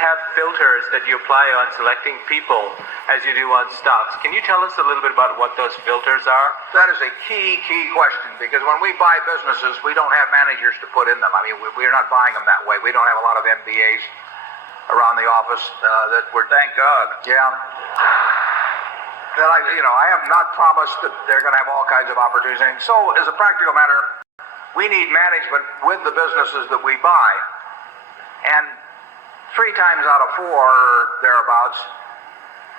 have filters that you apply on selecting people as you do on stocks. Can you tell us a little bit about what those filters are? That is a key question, because when we buy businesses, we don't have managers to put in them. I mean, we're not buying them that way. We don't have a lot of MBAs around the office that we're, thank God. Yeah. That I have not promised that they're going to have all kinds of opportunities. So, as a practical matter, we need management with the businesses that we buy. And 3 times out of 4, or thereabouts,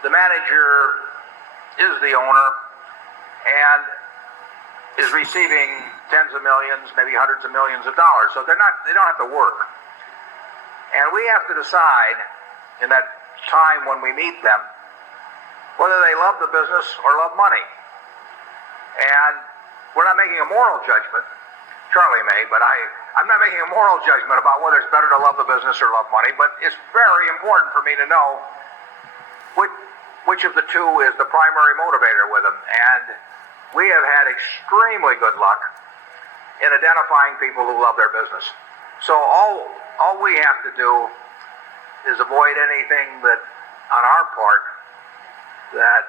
the manager is the owner and is receiving tens of millions, maybe hundreds of millions of dollars. So they don't have to work. And we have to decide in that time when we meet them whether they love the business or love money. And we're not making a moral judgment. Charlie may, but I'm not making a moral judgment about whether it's better to love the business or love money, but it's very important for me to know which of the two is the primary motivator with them. And we have had extremely good luck in identifying people who love their business. So all we have to do is avoid anything that, on our part, that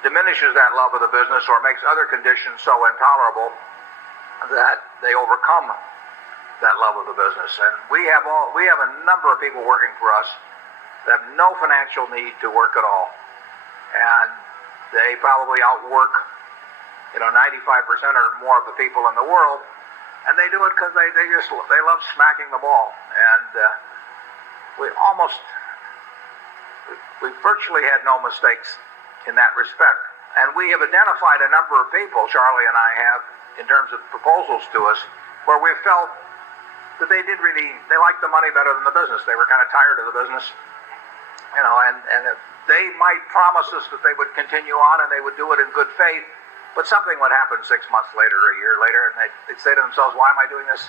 diminishes that love of the business or makes other conditions so intolerable that they overcome that love of the business. And we have a number of people working for us that have no financial need to work at all, and they probably outwork 95% or more of the people in the world, and they do it because they love smacking the ball. And we virtually had no mistakes in that respect. And we have identified a number of people, Charlie and I have, in terms of proposals to us, where we felt that they liked the money better than the business. They were kind of tired of the business, and they might promise us that they would continue on and they would do it in good faith, but something would happen 6 months later, a year later, and they'd say to themselves, why am I doing this,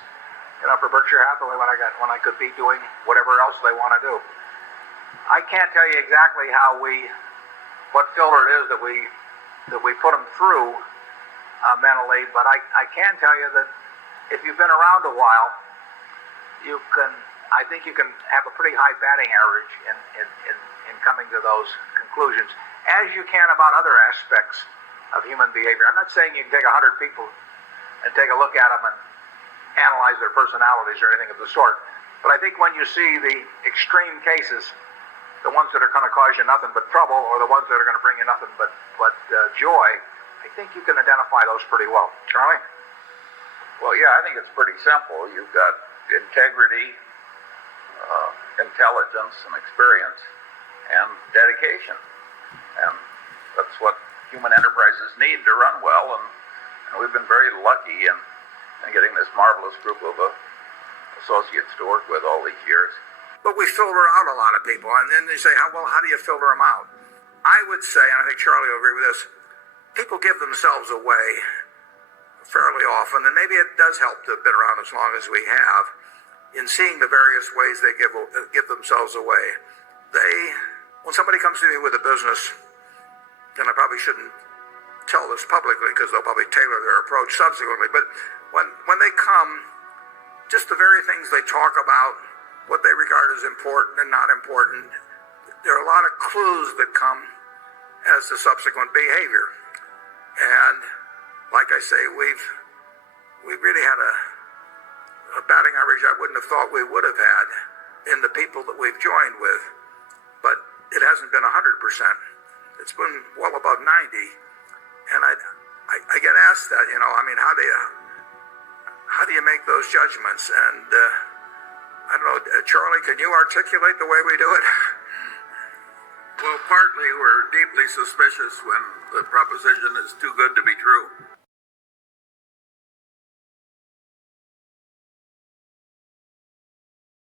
for Berkshire Hathaway when I could be doing whatever else they want to do? I can't tell you exactly what filter it is that we put them through mentally, but I can tell you that if you've been around a while, I think you can have a pretty high batting average in coming to those conclusions, as you can about other aspects of human behavior. I'm not saying you can take 100 people and take a look at them and analyze their personalities or anything of the sort, but I think when you see the extreme cases, the ones that are going to cause you nothing but trouble, or the ones that are going to bring you nothing but joy, I think you can identify those pretty well. Charlie? Well, yeah, I think it's pretty simple. You've got integrity, intelligence, and experience, and dedication. And that's what human enterprises need to run well. And we've been very lucky in getting this marvelous group of associates to work with all these years. But we filter out a lot of people, and then they say, how do you filter them out? I would say, and I think Charlie will agree with this, people give themselves away fairly often, and maybe it does help to have been around as long as we have, in seeing the various ways they give themselves away. When somebody comes to me with a business, and I probably shouldn't tell this publicly because they'll probably tailor their approach subsequently, but when they come, just the very things they talk about, what they regard as important and not important, there are a lot of clues that come as to subsequent behavior. And like I say, we've really had a batting average I wouldn't have thought we would have had in the people that we've joined with, but it hasn't been 100%. It's been well above 90. And I get asked that, how do you make those judgments? And I don't know, Charlie, can you articulate the way we do it? Well, partly we're deeply suspicious when the proposition is too good to be true.